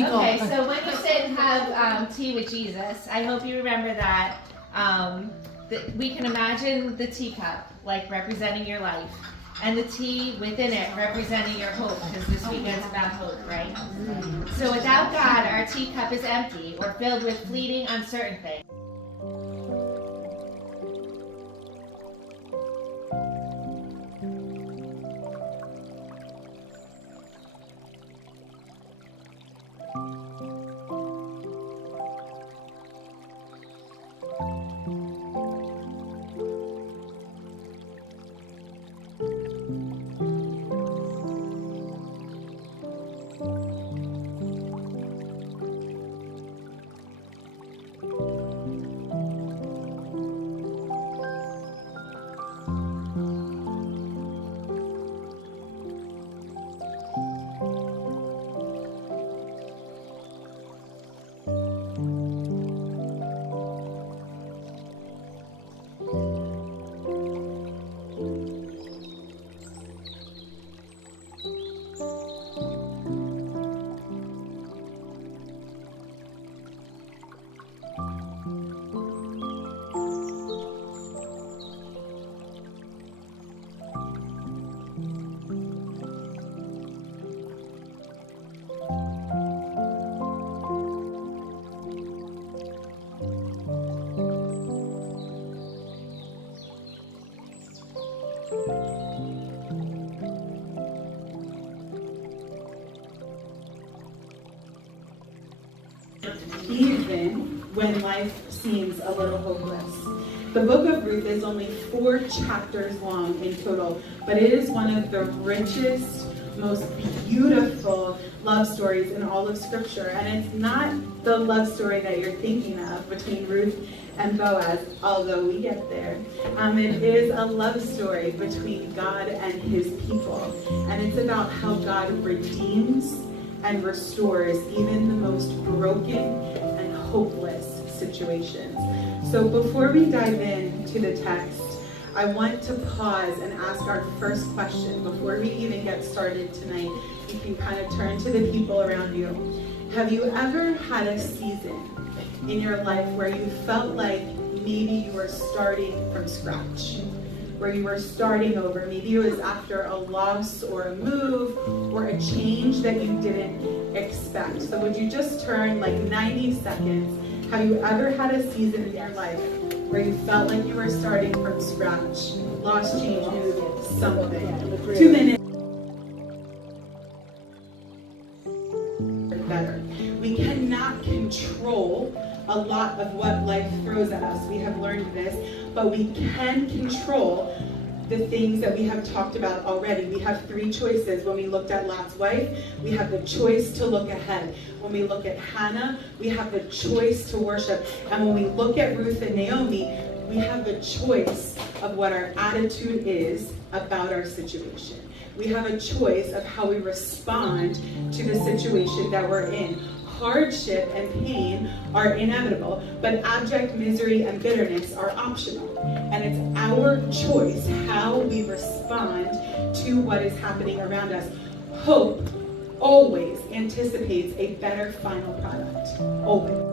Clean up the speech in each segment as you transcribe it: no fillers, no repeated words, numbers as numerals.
Okay, so when you sit and have tea with Jesus, I hope you remember that we can imagine the teacup like representing your life, and the tea within it representing your hope, because this weekend's about hope, right? So without God, our teacup is empty or filled with fleeting, uncertain things. Even when life seems a little hopeless. The book of Ruth is only 4 chapters long in total, but it is one of the richest, most beautiful love stories in all of Scripture. And it's not the love story that you're thinking of between Ruth and Boaz, although we get there. It is a love story between God and his people. And it's about how God redeems and restores even the most broken and hopeless situations. So before we dive into the text, I want to pause and ask our first question before we even get started tonight. You can kind of turn to the people around you. Have you ever had a season in your life where you felt like maybe you were starting from scratch? Where you were starting over? Maybe it was after a loss or a move or a change that you didn't expect. So would you just turn like 90 seconds? Have you ever had a season in your life where you felt like you were starting from scratch? Loss, change, move, something. 2 minutes. Better. We cannot control a lot of what life throws at us. We have learned this, but we can control the things that we have talked about already. We have 3 choices. When we looked at Lot's wife, we have the choice to look ahead. When we look at Hannah, we have the choice to worship. And when we look at Ruth and Naomi, we have the choice of what our attitude is about our situation. We have a choice of how we respond to the situation that we're in. Hardship and pain are inevitable, but abject misery and bitterness are optional. And it's our choice how we respond to what is happening around us. Hope always anticipates a better final product. Always.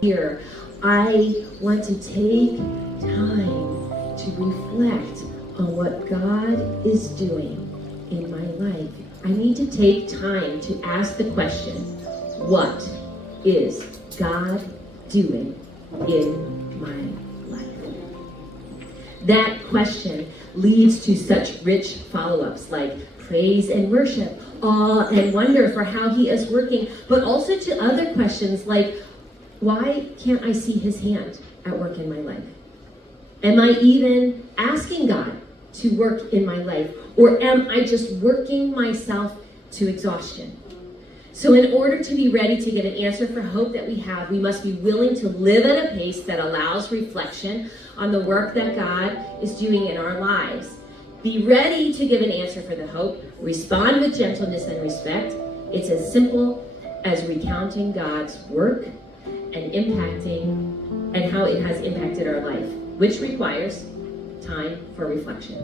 Here, I want to take time to reflect on what God is doing in my life, I need to take time to ask the question, what is God doing in my life? That question leads to such rich follow-ups like praise and worship, awe and wonder for how he is working, but also to other questions like, why can't I see his hand at work in my life? Am I even asking God to work in my life? Or am I just working myself to exhaustion? So in order to be ready to get an answer for hope that we have, we must be willing to live at a pace that allows reflection on the work that God is doing in our lives. Be ready to give an answer for the hope. Respond with gentleness and respect. It's as simple as recounting God's work and impacting and how it has impacted our life, which requires time for reflection.